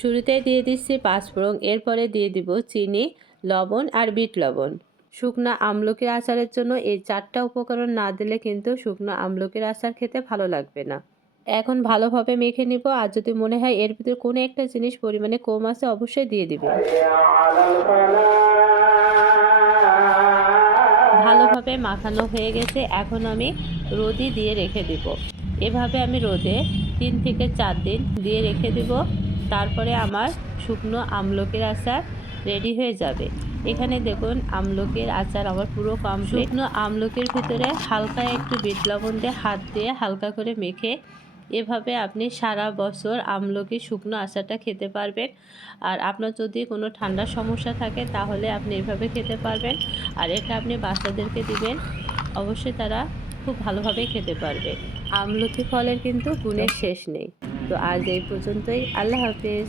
শুরুতেই দিয়ে দিচ্ছি পাঁচফোড়ন, এরপরে দিয়ে দিব চিনি, লবণ আর বিট লবণ। শুকনো আমলকির আচারের জন্য এই 4টা উপকরণ না দিলে কিন্তু শুকনো আমলকির আচার খেতে ভালো লাগবে না। এখন ভালোভাবে মেখে নিব। আর যদি মনে হয় এর ভিতরে কোনো একটা জিনিস পরিমাণে কম আছে অবশ্যই দিয়ে দিবেন। ভালোভাবে মাখানো হয়ে গেছে। এখন আমি রোদে দিয়ে রেখে দিব। এভাবে আমি রোদে 3 থেকে 4 দিন দিয়ে রেখে দিব। তারপরে আমার শুকনো আমলকির আচার রেডি হয়ে যাবে। এখানে দেখুন আমলকির আচার আমার পুরো কমপ্লিট। শুকনো আমলকির ভিতরে হালকা একটু বিট লবণ দিয়ে হাত দিয়ে হালকা করে মেখে এভাবে আপনি সারা বছর আমলকি শুকনো আচারটা খেতে পারবেন। আর আপনার যদি কোনো ঠান্ডার সমস্যা থাকে তাহলে আপনি এভাবে খেতে পারবেন। আর এটা আপনি বাচ্চাদেরকে দিবেন, অবশ্যই তারা খুব ভালোভাবে খেতে পারবে। আমলকি ফলের কিন্তু গুণের শেষ নেই। তো আজ এই পর্যন্তই। আল্লাহ হাফেজ।